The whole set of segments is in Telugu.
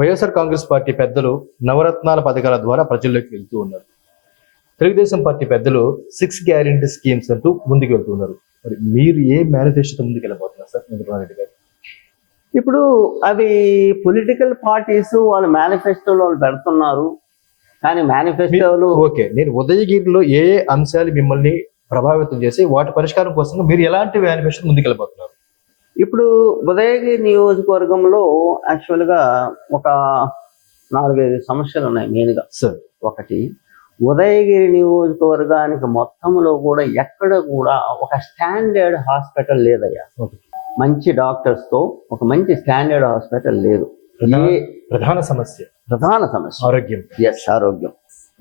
వైఎస్ఆర్ కాంగ్రెస్ పార్టీ పెద్దలు నవరత్నాల పథకాల ద్వారా ప్రజల్లోకి వెళ్తూ ఉన్నారు. తెలుగుదేశం పార్టీ పెద్దలు సిక్స్ గ్యారెంటీ స్కీమ్స్ అంటూ ముందుకు వెళ్తూ ఉన్నారు. మరి మీరు ఏ మేనిఫెస్టోతో ముందుకు వెళ్ళబోతున్నారు సార్ చంద్రబాబు నాయుడు గారు? ఇప్పుడు అది పొలిటికల్ పార్టీస్ వాళ్ళ మేనిఫెస్టోలో వాళ్ళు పెడుతున్నారు. కానీ మేనిఫెస్టోలు ఓకే నేను ఉదయగిరిలో ఏ ఏ అంశాలు మిమ్మల్ని ప్రభావితం చేసి వాటి పరిష్కారం కోసం మీరు ఎలాంటి మేనిఫెస్టో ముందుకు వెళ్ళబోతున్నారు? ఇప్పుడు ఉదయగిరి నియోజకవర్గంలో యాక్చువల్గా ఒక నాలుగైదు సమస్యలు ఉన్నాయి మెయిన్గా సార్ ఒకటి ఉదయగిరి నియోజకవర్గానికి మొత్తంలో కూడా ఎక్కడ కూడా ఒక స్టాండర్డ్ హాస్పిటల్ లేదయ్యా. మంచి డాక్టర్స్తో ఒక మంచి స్టాండర్డ్ హాస్పిటల్ లేదు. ప్రధాన సమస్య. ప్రధాన సమస్య. ఆరోగ్యం. ఎస్ ఆరోగ్యం.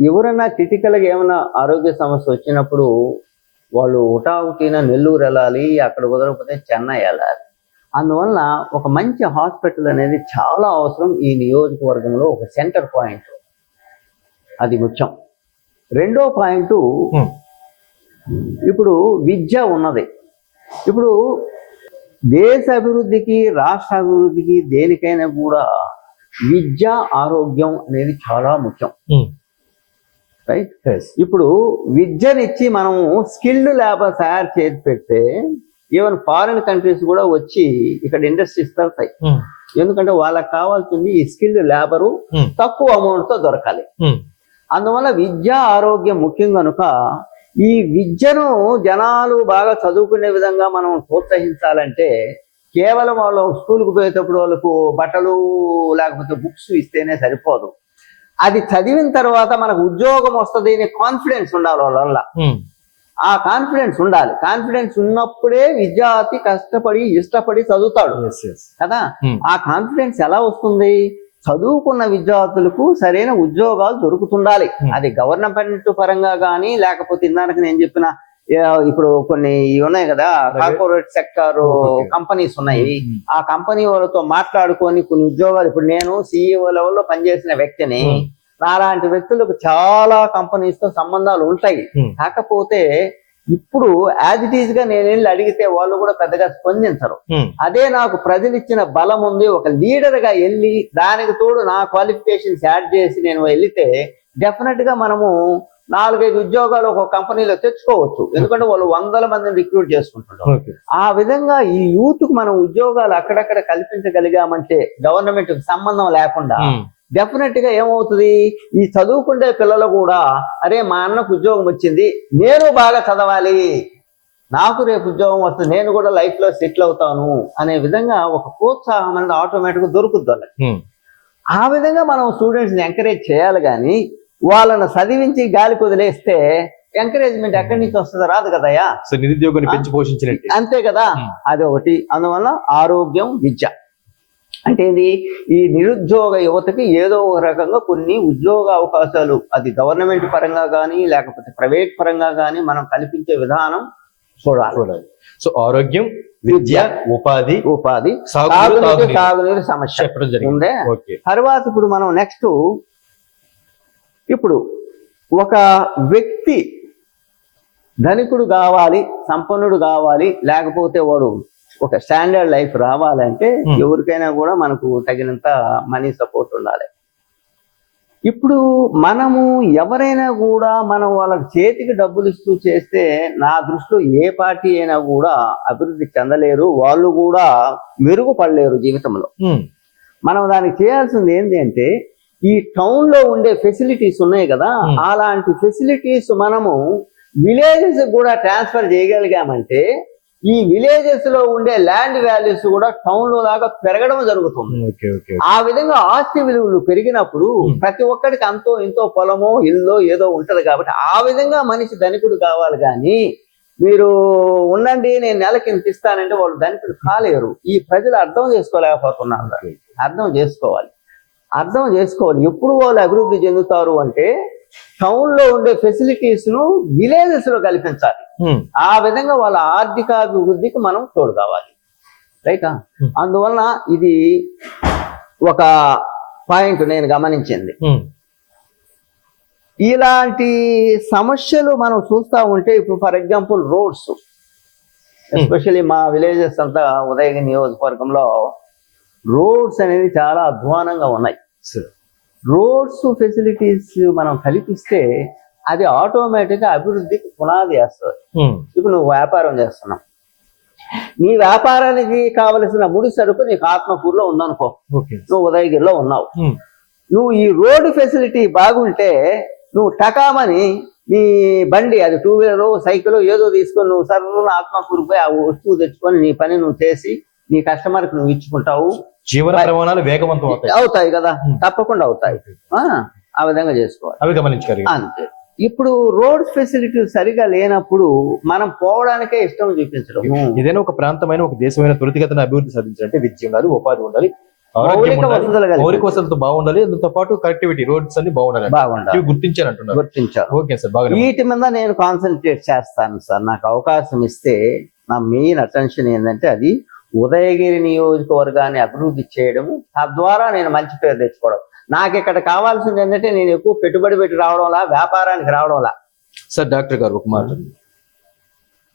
ఎవరైనా క్రిటికల్గా ఏమైనా ఆరోగ్య సమస్య వచ్చినప్పుడు వాళ్ళు ఉటావుటిన నెల్లూరు వెళ్ళాలి అక్కడ కుదరకపోతే చెన్నై వెళ్ళాలి. అందువల్ల ఒక మంచి హాస్పిటల్ అనేది చాలా అవసరం ఈ నియోజకవర్గంలో ఒక సెంటర్ పాయింట్ అది ముఖ్యం రెండో పాయింట్. ఇప్పుడు విద్య ఉన్నది ఇప్పుడు దేశ అభివృద్ధికి రాష్ట్ర అభివృద్ధికి దేనికైనా కూడా విద్య ఆరోగ్యం అనేది చాలా ముఖ్యం. రైట్. ఇప్పుడు విద్యనిచ్చి మనము స్కిల్డ్ లేబర్ తయారు చేసి పెడితే ఈవెన్ ఫారిన్ కంట్రీస్ కూడా వచ్చి ఇక్కడ ఇండస్ట్రీస్ పెడతాయి. ఎందుకంటే వాళ్ళకి కావాల్సింది ఈ స్కిల్డ్ లేబరు. తక్కువ అమౌంట్తో దొరకాలి. అందువల్ల విద్య ఆరోగ్యం ముఖ్యం కనుక ఈ విద్యను జనాలు బాగా చదువుకునే విధంగా మనం ప్రోత్సహించాలంటే కేవలం వాళ్ళు స్కూల్కి పోయేటప్పుడు వాళ్ళకు బట్టలు లేకపోతే బుక్స్ ఇస్తేనే సరిపోదు అది చదివిన తర్వాత మనకు ఉద్యోగం వస్తుంది అనే కాన్ఫిడెన్స్ ఉండాలి వాళ్ళ. ఆ కాన్ఫిడెన్స్ ఉండాలి కాన్ఫిడెన్స్ ఉన్నప్పుడే విద్యార్థి కష్టపడి ఇష్టపడి చదువుతాడు. కదా Hmm. ఆ కాన్ఫిడెన్స్ ఎలా వస్తుంది చదువుకున్న విద్యార్థులకు సరైన ఉద్యోగాలు దొరుకుతుండాలి Hmm. అది గవర్నమెంట్ పరంగా కానీ లేకపోతే ఇందాక నేను చెప్పిన ఇప్పుడు కొన్ని ఉన్నాయి కదా కార్పొరేట్ సెక్టార్. కంపెనీస్ ఉన్నాయి Hmm. ఆ కంపెనీ వాళ్ళతో మాట్లాడుకొని కొన్ని ఉద్యోగాలు ఇప్పుడు నేను సిఇఓ లెవెల్లో పనిచేసిన వ్యక్తిని. నాలాంటి వ్యక్తులకు చాలా కంపెనీస్తో సంబంధాలు ఉంటాయి Hmm. కాకపోతే ఇప్పుడు యాజ్ ఇట్ ఈజ్గా నేను వెళ్ళి అడిగితే వాళ్ళు కూడా పెద్దగా స్పందించరు Hmm. అదే నాకు ప్రజలు ఇచ్చిన బలం ఉంది ఒక లీడర్గా వెళ్ళి దానికి తోడు నా క్వాలిఫికేషన్స్ యాడ్ చేసి నేను వెళ్తే డెఫినెట్గా మనము నాలుగైదు ఉద్యోగాలు ఒక కంపెనీలో తెచ్చుకోవచ్చు ఎందుకంటే వాళ్ళు వందల మందిని రిక్రూట్ చేసుకుంటున్నారు. ఆ విధంగా ఈ యూత్కు మనం ఉద్యోగాలు అక్కడక్కడ కల్పించగలిగామంటే గవర్నమెంట్ సంబంధం లేకుండా Hmm. డెఫినెట్గా ఏమవుతుంది? ఈ చదువుకునే పిల్లలు కూడా అరే మా అన్నకు ఉద్యోగం వచ్చింది నేను బాగా చదవాలి. నాకు రేపు ఉద్యోగం వస్తుంది నేను కూడా లైఫ్లో సెటిల్ అవుతాను అనే విధంగా ఒక ప్రోత్సాహం అనేది ఆటోమేటిక్గా దొరుకుతుంది వాళ్ళకి. ఆ విధంగా మనం స్టూడెంట్స్ని ఎంకరేజ్ చేయాలి కానీ వాళ్ళని చదివించి గాలికి వదిలేస్తే ఎంకరేజ్మెంట్ ఎక్కడి నుంచి వస్తుందో రాదు కదయ్యా. సో నిరుద్యోగాన్ని పెంచి పోషించినట్టు. అంతే కదా. అది ఒకటి. అందువల్ల ఆరోగ్యం విద్య. అంటే ఏంది? ఈ నిరుద్యోగ యువతకి ఏదో ఒక రకంగా కొన్ని ఉద్యోగ అవకాశాలు అది గవర్నమెంట్ పరంగా కానీ లేకపోతే ప్రైవేట్ పరంగా కానీ మనం కల్పించే విధానం చూడాలి. సో ఆరోగ్యం విద్య ఉపాధి ఉపాధి తాగునీరు సమస్య. ఉందే? తర్వాత ఇప్పుడు మనం నెక్స్ట్ ఇప్పుడు ఒక వ్యక్తి ధనికుడు కావాలి సంపన్నుడు కావాలి లేకపోతే వాడు ఒక స్టాండర్డ్ లైఫ్ రావాలంటే Hmm. ఎవరికైనా కూడా మనకు తగినంత మనీ సపోర్ట్ ఉండాలి ఇప్పుడు మనము ఎవరైనా కూడా మనం వాళ్ళకి చేతికి డబ్బులు ఇస్తూ చేస్తే నా దృష్టిలో ఏ పార్టీ అయినా కూడా అభివృద్ధి చెందలేరు వాళ్ళు కూడా మెరుగుపడలేరు జీవితంలో Hmm. మనం దానికి చేయాల్సింది ఏంటి అంటే ఈ టౌన్లో ఉండే ఫెసిలిటీస్ ఉన్నాయి కదా Hmm. అలాంటి ఫెసిలిటీస్ మనము విలేజెస్ కూడా ట్రాన్స్ఫర్ చేయగలిగామంటే ఈ విలేజెస్లో ఉండే ల్యాండ్ వాల్యూస్ కూడా టౌన్లో లాగా పెరగడం జరుగుతుంది. ఆ విధంగా ఆస్తి విలువలు పెరిగినప్పుడు Hmm. ప్రతి ఒక్కరికి అంతో ఇంతో పొలమో ఇల్లు ఏదో ఉంటది కాబట్టి ఆ విధంగా మనిషి ధనికుడు కావాలి కానీ మీరు ఉండండి నేను నెలకి ఇస్తానంటే వాళ్ళు ధనికుడు కాలేరు. ఈ ప్రజలు అర్థం చేసుకోలేకపోతున్నారు. అర్థం చేసుకోవాలి. అర్థం చేసుకోవాలి. ఎప్పుడు వాళ్ళు అభివృద్ధి చెందుతారు అంటే టౌన్లో ఉండే ఫెసిలిటీస్ను విలేజెస్లో కల్పించాలి. Hmm. ఆ విధంగా వాళ్ళ ఆర్థికాభివృద్ధికి మనం తోడు కావాలి. రైటా Hmm. అందువలన ఇది ఒక పాయింట్ నేను గమనించింది. Hmm. ఇలాంటి సమస్యలు మనం చూస్తా ఉంటే ఇప్పుడు ఫర్ ఎగ్జాంపుల్ రోడ్స్ ఎస్పెషల్లీ మా విలేజెస్ అంతా ఉదయగిరి నియోజకవర్గంలో రోడ్స్ అనేది చాలా అధ్వానంగా ఉన్నాయి. రోడ్స్ ఫెసిలిటీస్ మనం కల్పిస్తే అది ఆటోమేటిక్గా అభివృద్ధికి పునాది వేస్తుంది. ఇప్పుడు నువ్వు వ్యాపారం చేస్తున్నావు. నీ వ్యాపారానికి కావలసిన ముడి సరుకు నీకు ఆత్మకూరులో ఉందనుకో. నువ్వు ఉదయగిరిలో ఉన్నావు. నువ్వు ఈ రోడ్డు ఫెసిలిటీ బాగుంటే నువ్వు టకామని నీ బండి అది టూ వీలర్ సైకిల్ ఏదో తీసుకొని నువ్వు సర్వన ఆత్మకూరు పోయి ఆ వస్తువు తెచ్చుకొని నీ పని నువ్వు చేసి నీ కస్టమర్కి నువ్వు ఇచ్చుకుంటావు. జీవన ప్రమాణాలు వేగవంతం అవుతాయి. అవుతాయి కదా. తప్పకుండా అవుతాయి. ఆ, విధంగా చేసుకోవాలి. అవి గమనించారు అంతే. ఇప్పుడు రోడ్ ఫెసిలిటీ సరిగా లేనప్పుడు మనం పోవడానికే ఇష్టం చూపించడం. ఏదైనా ఒక ప్రాంతమైన ఒక దేశమైన త్వరితగతిన అభివృద్ధి సాధించాలంటే విద్య ఉండాలి ఉపాధి ఉండాలి మౌలిక వసతులు బాగుండాలి దాంతో పాటు కనెక్టివిటీ రోడ్స్ అన్ని బాగుండాలి బాగుండాలి. ఇవి గుర్తించారు అంటున్నారు. ఓకే సార్ బాగా వీటి మీద నేను కాన్సన్ట్రేట్ చేస్తాను సార్. నాకు అవకాశం ఇస్తే నా మెయిన్ అటెన్షన్ ఏంటంటే అది ఉదయగిరి నియోజకవర్గాన్ని అభివృద్ధి చేయడము తద్వారా నేను మంచి పేరు తెచ్చుకోవడం. నాకు ఇక్కడ కావాల్సింది ఏంటంటే నేను ఎక్కువ పెట్టుబడి పెట్టి రావడంలా వ్యాపారానికి రావడంలా సార్ డాక్టర్ గారు ఒక మాట.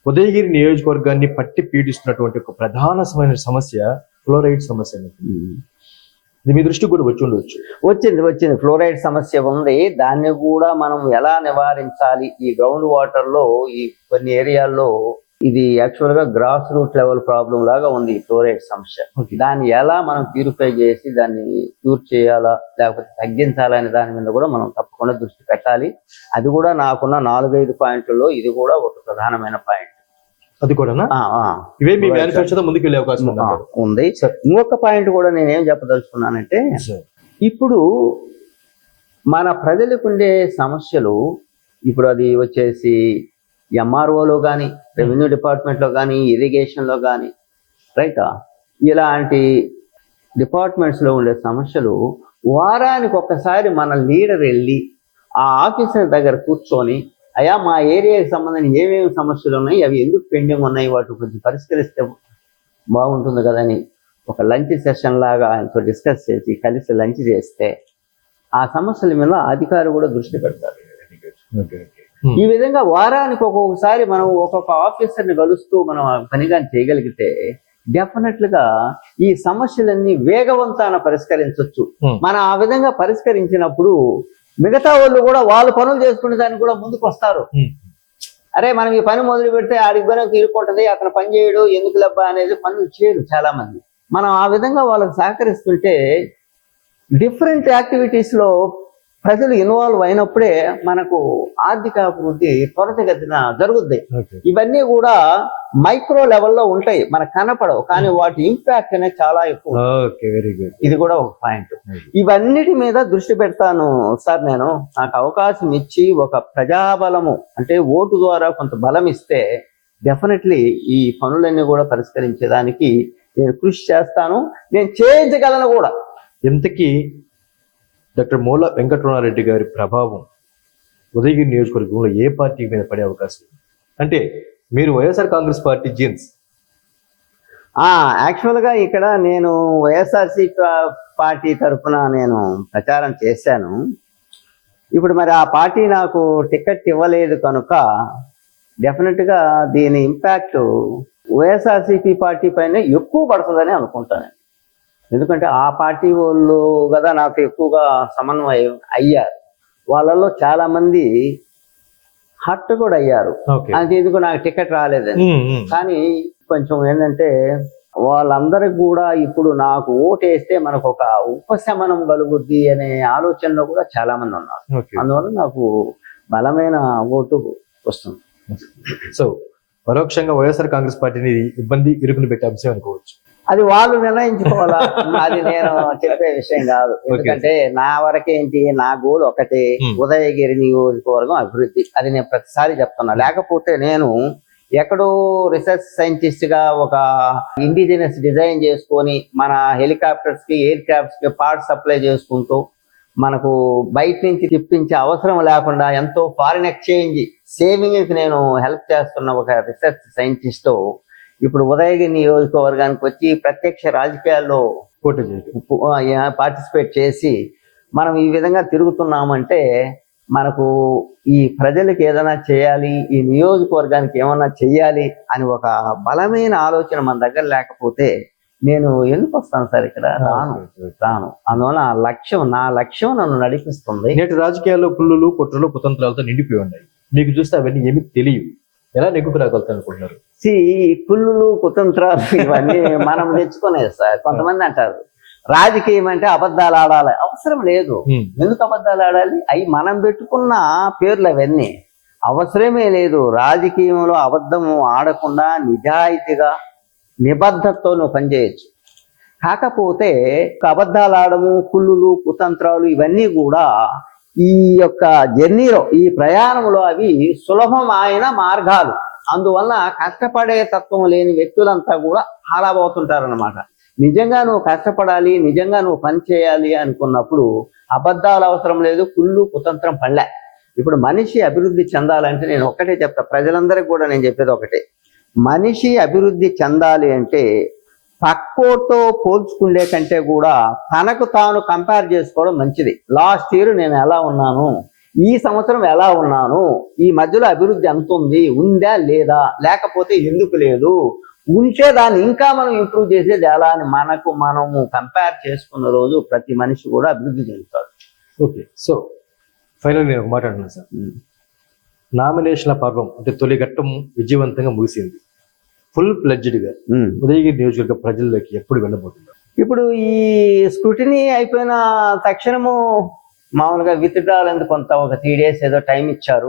ఉదయగిరి నియోజకవర్గాన్ని పట్టి పీడిస్తున్నటువంటి ఒక ప్రధానమైన సమస్య ఫ్లోరైడ్ సమస్య మీ దృష్టికి కూడా వచ్చి ఉండవచ్చు వచ్చింది వచ్చింది. ఫ్లోరైడ్ సమస్య ఉంది. దాన్ని కూడా మనం ఎలా నివారించాలి? ఈ గ్రౌండ్ వాటర్లో ఈ కొన్ని ఏరియాల్లో ఇది యాక్చువల్గా గ్రాస్ రూట్ లెవెల్ ప్రాబ్లం లాగా ఉంది ఈ ఫ్లోరైడ్ సమస్య. దాన్ని ఎలా మనం ప్యూరిఫై చేసి దాన్ని క్యూర్ చేయాలా లేకపోతే తగ్గించాలా అనే దాని మీద కూడా మనం తప్పకుండా దృష్టి పెట్టాలి. అది కూడా నాకున్న నాలుగైదు పాయింట్లలో ఇది కూడా ఒక ప్రధానమైన పాయింట్. అది కూడా ఇవే మీ ముందుకు వెళ్ళే అవకాశం ఉంది? ఇంకొక పాయింట్ కూడా నేనేం చెప్పదలుచుకున్నానంటే ఇప్పుడు మన ప్రజలకు ఉండే సమస్యలు ఇప్పుడు అది వచ్చేసి ఎంఆర్ఓలో కానీ రెవెన్యూ డిపార్ట్మెంట్లో కానీ ఇరిగేషన్లో కానీ రైటా? ఇలాంటి డిపార్ట్మెంట్స్లో ఉండే సమస్యలు వారానికి ఒక్కసారి మన లీడర్ వెళ్ళి ఆ ఆఫీసర్ దగ్గర కూర్చొని అయా మా ఏరియాకి సంబంధించి ఏమేమి సమస్యలు ఉన్నాయి? అవి ఎందుకు పెండింగ్ ఉన్నాయి? వాటి కొంచెం పరిష్కరిస్తే బాగుంటుంది కదని ఒక లంచ్ సెషన్ లాగా ఆయనతో డిస్కస్ చేసి కలిసి లంచ్ చేస్తే ఆ సమస్యల మీద అధికారులు కూడా దృష్టి పెడతారు. ఓకే. ఈ విధంగా వారానికి ఒక్కొక్కసారి మనం ఒక్కొక్క ఆఫీసర్ని కలుస్తూ మనం ఆ పని కానీ చేయగలిగితే డెఫినెట్గా ఈ సమస్యలన్నీ వేగవంతాన పరిష్కరించవచ్చు Hmm. మనం ఆ విధంగా పరిష్కరించినప్పుడు మిగతా వాళ్ళు కూడా వాళ్ళు పనులు చేసుకునే దానికి కూడా ముందుకు వస్తారు Hmm. అరే మనం ఈ పని మొదలు పెడితే ఆడికి పోయినా ఇరుక్కుంటది అతను పని చేయడు ఎందుకు లబ్బా అనేది పనులు చేయరు చాలా మంది మనం ఆ విధంగా వాళ్ళకి సహకరిస్తుంటే డిఫరెంట్ యాక్టివిటీస్లో ప్రజలు ఇన్వాల్వ్ అయినప్పుడే మనకు ఆర్థిక అభివృద్ధి త్వరితగతిన జరుగుద్ది. ఇవన్నీ కూడా మైక్రో లెవెల్లో ఉంటాయి. మనకు కనపడవు. కానీ వాటి ఇంపాక్ట్ అనేది చాలా ఎక్కువ వెరీ గుడ్. ఇది కూడా ఒక పాయింట్. ఇవన్నిటి మీద దృష్టి పెడతాను సార్ నేను. నాకు అవకాశం ఇచ్చి ఒక ప్రజాబలము అంటే ఓటు ద్వారా కొంత బలం ఇస్తే డెఫినెట్లీ ఈ పనులన్నీ కూడా పరిష్కరించేదానికి నేను కృషి చేస్తాను. నేను చేయించగలను కూడా. ఇంతకీ డాక్టర్ మూల వెంకటరమణారెడ్డి గారి ప్రభావం ఉదయగిరి నియోజకవర్గంలో ఏ పార్టీ మీద పడే అవకాశం అంటే మీరు వైఎస్ఆర్ కాంగ్రెస్ పార్టీ జీన్స్. యాక్చువల్గా ఇక్కడ నేను వైఎస్ఆర్సీ పార్టీ తరఫున నేను ప్రచారం చేశాను. ఇప్పుడు మరి ఆ పార్టీ నాకు టికెట్ ఇవ్వలేదు కనుక డెఫినెట్గా దీని ఇంపాక్ట్ వైఎస్ఆర్సీపీ పార్టీ పైన ఎక్కువ పడుతుందని అనుకుంటాను ఎందుకంటే ఆ పార్టీ వాళ్ళు కదా నాకు ఎక్కువగా సమన్వయం అయ్యారు. వాళ్ళలో చాలా మంది హర్ట్ కూడా అయ్యారు. ఎందుకు నాకు టికెట్ రాలేదని. కానీ కొంచెం ఏంటంటే వాళ్ళందరికి కూడా ఇప్పుడు నాకు ఓటు వేస్తే మనకు ఒక ఉపశమనం కలుగుద్ది అనే ఆలోచనలో కూడా చాలా మంది ఉన్నారు అందువల్ల నాకు బలమైన ఓటు వస్తుంది. సో పరోక్షంగా వైఎస్ఆర్ కాంగ్రెస్ పార్టీని ఇబ్బంది ఇరుకుని పెట్టే అంశం అనుకోవచ్చు. అది వాళ్ళు నిర్ణయించుకోవాలా? అది నేను చెప్పే విషయం కాదు. ఎందుకంటే నా వరకేంటి నా గోల్ ఒకటే. ఉదయగిరి నియోజకవర్గం అభివృద్ధి. అది నేను ప్రతిసారి చెప్తున్నా. లేకపోతే నేను ఎక్కడో రీసెర్చ్ సైంటిస్ట్గా ఒక ఇండిజినస్ డిజైన్ చేసుకొని మన హెలికాప్టర్స్కి ఎయిర్ క్రాఫ్ట్స్కి పార్ట్ సప్లై చేసుకుంటూ మనకు బయట నుంచి తిప్పించే అవసరం లేకుండా ఎంతో ఫారిన్ ఎక్స్చేంజ్ సేవింగ్ నేను హెల్ప్ చేస్తున్న ఒక రీసెర్చ్ సైంటిస్ట్ ఇప్పుడు ఉదయగిరి నియోజకవర్గానికి వచ్చి ప్రత్యక్ష రాజకీయాల్లో పార్టిసిపేట్ చేసి మనం ఈ విధంగా తిరుగుతున్నామంటే మనకు ఈ ప్రజలకు ఏదైనా చేయాలి ఈ నియోజకవర్గానికి ఏమన్నా చేయాలి అని ఒక బలమైన ఆలోచన మన దగ్గర లేకపోతే నేను ఎందుకు వస్తాను సార్ ఇక్కడ? రాను రాను. అందువల్ల ఆ లక్ష్యం నా లక్ష్యం నన్ను నడిపిస్తుంది. నేటి రాజకీయాల్లో కుళ్ళులు కుట్రలు కుతంత్రాలతో నిండిపోయి ఉన్నాయి. మీకు చూస్తే అవన్నీ ఏమీ తెలియవు. ఎలా నెగ్గుకు రాగలుగుతారు అనుకుంటున్నారు సి కుళ్ళులు కుతంత్రాలు ఇవన్నీ మనం తెచ్చుకునేది సార్ కొంతమంది అంటారు. రాజకీయం అంటే అబద్ధాలు ఆడాలి. అవసరం లేదు. ఎందుకు అబద్ధాలు ఆడాలి? అవి మనం పెట్టుకున్న పేర్లు అవన్నీ. అవసరమే లేదు. రాజకీయంలో అబద్ధము ఆడకుండా నిజాయితీగా నిబద్ధతతో నువ్వు పనిచేయచ్చు. కాకపోతే అబద్ధాలు ఆడము కుళ్ళులు కుతంత్రాలు ఇవన్నీ కూడా ఈ యొక్క జర్నీలో ఈ ప్రయాణంలో అవి సులభమైన మార్గాలు. అందువల్ల కష్టపడే తత్వం లేని వ్యక్తులంతా కూడా హారాబోతుంటారనమాట నిజంగా నువ్వు కష్టపడాలి నిజంగా నువ్వు పని చేయాలి అనుకున్నప్పుడు అబద్ధాలు అవసరం లేదు కుళ్ళు కుతంత్రం పడలే ఇప్పుడు మనిషి అభివృద్ధి చెందాలంటే నేను ఒక్కటే చెప్తా ప్రజలందరికీ కూడా నేను చెప్పేది ఒకటే. మనిషి అభివృద్ధి చెందాలి అంటే పక్కోతో పోల్చుకునే కంటే కూడా తనకు తాను కంపేర్ చేసుకోవడం మంచిది. లాస్ట్ ఇయర్ నేను ఎలా ఉన్నాను? ఈ సంవత్సరం ఎలా ఉన్నాను? ఈ మధ్యలో అభివృద్ధి ఎంత ఉంది? ఉందా లేదా? లేకపోతే ఎందుకు లేదు? ఉంటే దాన్ని ఇంకా మనం ఇంప్రూవ్ చేసేది ఎలా అని మనకు మనము కంపేర్ చేసుకున్న రోజు ప్రతి మనిషి కూడా అభివృద్ధి చెందుతాడు. ఓకే సో ఫైనల్ నేను ఒక మాట అంటున్నాను సార్. నామినేషన్ల పర్వం అంటే తొలి ఘట్టం విజయవంతంగా ముగిసింది. ఫుల్గా ఉమ్. ఉదయగిరి నియోజకవర్గ ప్రజల్లోకి ఎప్పుడు వెళ్ళబోతున్నారు ఇప్పుడు ఈ స్క్రూటినీ అయిపోయిన తక్షణము మామూలుగా విత్డ్రాల్ ఎందుకు కొంత ఒక త్రీ డేస్ ఏదో టైం ఇచ్చారు.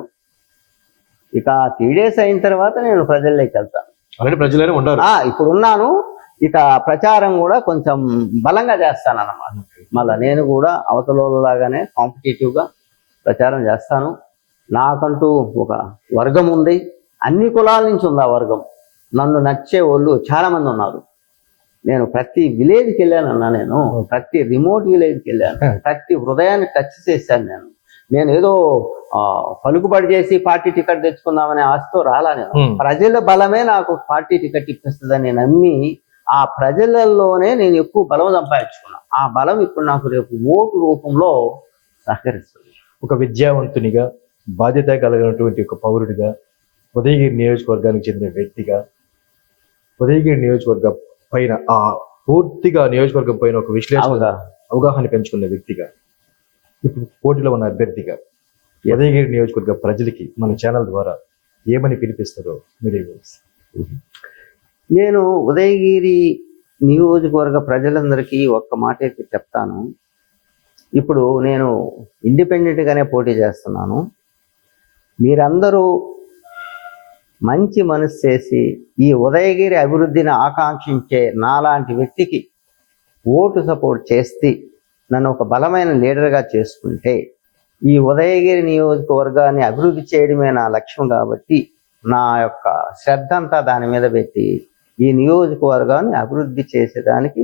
ఇక త్రీ డేస్ అయిన తర్వాత నేను ప్రజల్లోకి వెళ్తాను అలాంటి ప్రజలైనా ఉండరు ఆ ఇప్పుడు ఉన్నాను. ఇక ప్రచారం కూడా కొంచెం బలంగా చేస్తాను అన్నమాట మళ్ళా నేను కూడా అవతల లాగానే కాంపిటేటివ్గా ప్రచారం చేస్తాను. నాకంటూ ఒక వర్గం ఉంది. అన్ని కులాల నుంచి ఉంది ఆ వర్గం. నన్ను నచ్చే వాళ్ళు చాలా మంది ఉన్నారు. నేను ప్రతి విలేజ్కి వెళ్ళాను అన్న నేను. ప్రతి రిమోట్ విలేజ్కి వెళ్ళాను. ప్రతి హృదయాన్ని టచ్ చేశాను నేను. నేను ఏదో పలుకుబడి చేసి పార్టీ టికెట్ తెచ్చుకుందామనే ఆశతో రాలా నేను. ప్రజల బలమే నాకు పార్టీ టికెట్ ఇప్పిస్తుందని నమ్మి ఆ ప్రజలలోనే నేను ఎక్కువ బలం సంపాదించుకున్నా. ఆ బలం ఇప్పుడు నాకు రేపు ఓటు రూపంలో సహకరిస్తుంది. ఒక విద్యావంతునిగా బాధ్యత కలిగినటువంటి ఒక పౌరుడిగా ఉదయగిరి నియోజకవర్గానికి చెందిన వ్యక్తిగా ఉదయగిరి నియోజకవర్గ పైన ఆ పూర్తిగా నియోజకవర్గం పైన ఒక విశ్లేషణ అవుగా. అవగాహన పెంచుకున్న వ్యక్తిగా ఇప్పుడు పోటీలో ఉన్న అభ్యర్థిగా ఉదయగిరి నియోజకవర్గ ప్రజలకి మన ఛానల్ ద్వారా ఏమని పిలిపిస్తారో మీరు నేను ఉదయగిరి నియోజకవర్గ ప్రజలందరికీ ఒక్క మాట చెప్తాను. ఇప్పుడు నేను ఇండిపెండెంట్ గానే పోటీ చేస్తున్నాను. మీరందరూ మంచి మనసు చేసి ఈ ఉదయగిరి అభివృద్ధిని ఆకాంక్షించే నాలాంటి వ్యక్తికి ఓటు సపోర్ట్ చేస్తే నన్ను ఒక బలమైన లీడర్గా చేసుకుంటే ఈ ఉదయగిరి నియోజకవర్గాన్ని అభివృద్ధి చేయడమే నా లక్ష్యం కాబట్టి నా యొక్క శ్రద్ధ అంతా దాని మీద పెట్టి ఈ నియోజకవర్గాన్ని అభివృద్ధి చేసేదానికి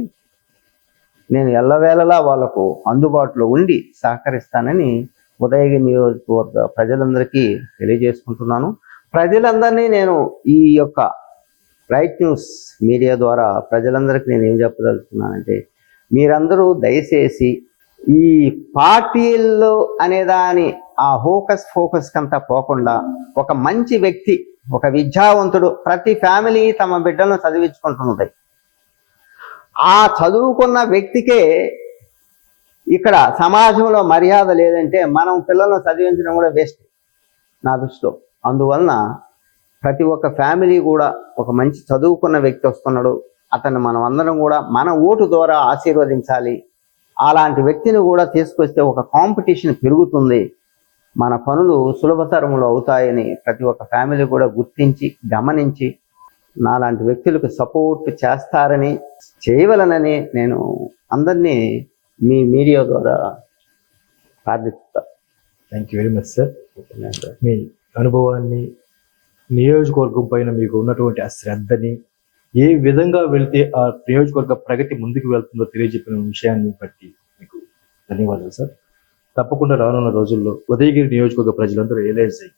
నేను ఎల్లవేళలా వాళ్ళకు అందుబాటులో ఉండి సహకరిస్తానని ఉదయగిరి నియోజకవర్గ ప్రజలందరికీ తెలియజేసుకుంటున్నాను. ప్రజలందరినీ నేను ఈ యొక్క రైట్ న్యూస్ మీడియా ద్వారా ప్రజలందరికీ నేను ఏం చెప్పదలుచుకున్నానంటే మీరందరూ దయచేసి ఈ పార్టీల్లో అనేదాని ఆ హోకస్ ఫోకస్ కంతా పోకుండా ఒక మంచి వ్యక్తి ఒక విద్యావంతుడు ప్రతి ఫ్యామిలీ తమ బిడ్డలను చదివించుకుంటున్నది. ఆ చదువుకున్న వ్యక్తికే ఇక్కడ సమాజంలో మర్యాద లేదంటే మనం పిల్లలను చదివించడం కూడా వేస్ట్ నా దృష్టిలో. అందువలన ప్రతి ఒక్క ఫ్యామిలీ కూడా ఒక మంచి చదువుకున్న వ్యక్తి వస్తున్నాడు. అతన్ని మనం అందరం కూడా మన ఓటు ద్వారా ఆశీర్వదించాలి. అలాంటి వ్యక్తిని కూడా తీసుకొస్తే ఒక కాంపిటీషన్ పెరుగుతుంది. మన పనులు సులభతరములు అవుతాయని ప్రతి ఒక్క ఫ్యామిలీ కూడా గుర్తించి గమనించి నాలాంటి వ్యక్తులకు సపోర్ట్ చేస్తారని చేయవలనని నేను అందరినీ మీ మీడియా ద్వారా ప్రార్థిస్తా. Thank you very much sir మీ అనుభవాన్ని నియోజకవర్గం పైన మీకు ఉన్నటువంటి ఆ శ్రద్ధని ఏ విధంగా వెళ్తే ఆ నియోజకవర్గ ప్రగతి ముందుకు వెళ్తుందో తెలియజెప్పిన విషయాన్ని బట్టి మీకు ధన్యవాదాలు సార్. తప్పకుండా రానున్న రోజుల్లో ఉదయగిరి నియోజకవర్గ ప్రజలందరూ రియలైజ్ అయ్యి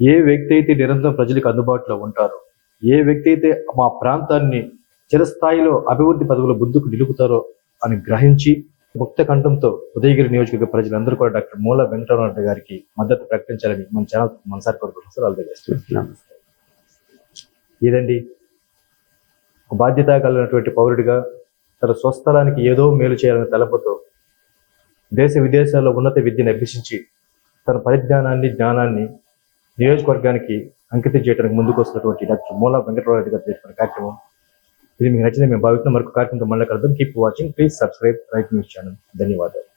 ఏ వ్యక్తి అయితే నిరంతరం ప్రజలకు అందుబాటులో ఉంటారో ఏ వ్యక్తి అయితే మా ప్రాంతాన్ని చిరస్థాయిలో అభివృద్ధి పదవుల ముందుకు నిలుపుతారో అని గ్రహించి ముక్త కంఠంతో ఉదయగిరి నియోజకవర్గ ప్రజలందరూ కూడా డాక్టర్ మూల వెంకటరమణ గారికి మద్దతు ప్రకటించాలని మన ఛానల్ మనసారి కోరుకుంటున్నాం. సార్ ఆల్ ఇదండి. ఒక బాధ్యత కలిగినటువంటి పౌరుడిగా తన స్వస్థలానికి ఏదో మేలు చేయాలనే తలపుతో దేశ విదేశాల్లో ఉన్నత విద్యను అభ్యసించి తన పరిజ్ఞానాన్ని జ్ఞానాన్ని నియోజకవర్గానికి అంకితం చేయడానికి ముందుకు వస్తున్నటువంటి డాక్టర్ మూల వెంకటరావు రెడ్డి గారు చేసిన కార్యక్రమం ఇది మీకు నచ్చింది మేము భావిస్తున్నాం మరొక కార్యక్రమంతో మళ్ళీ కలుద్దాం. Keep watching please subscribe Right News channel ధన్యవాదాలు.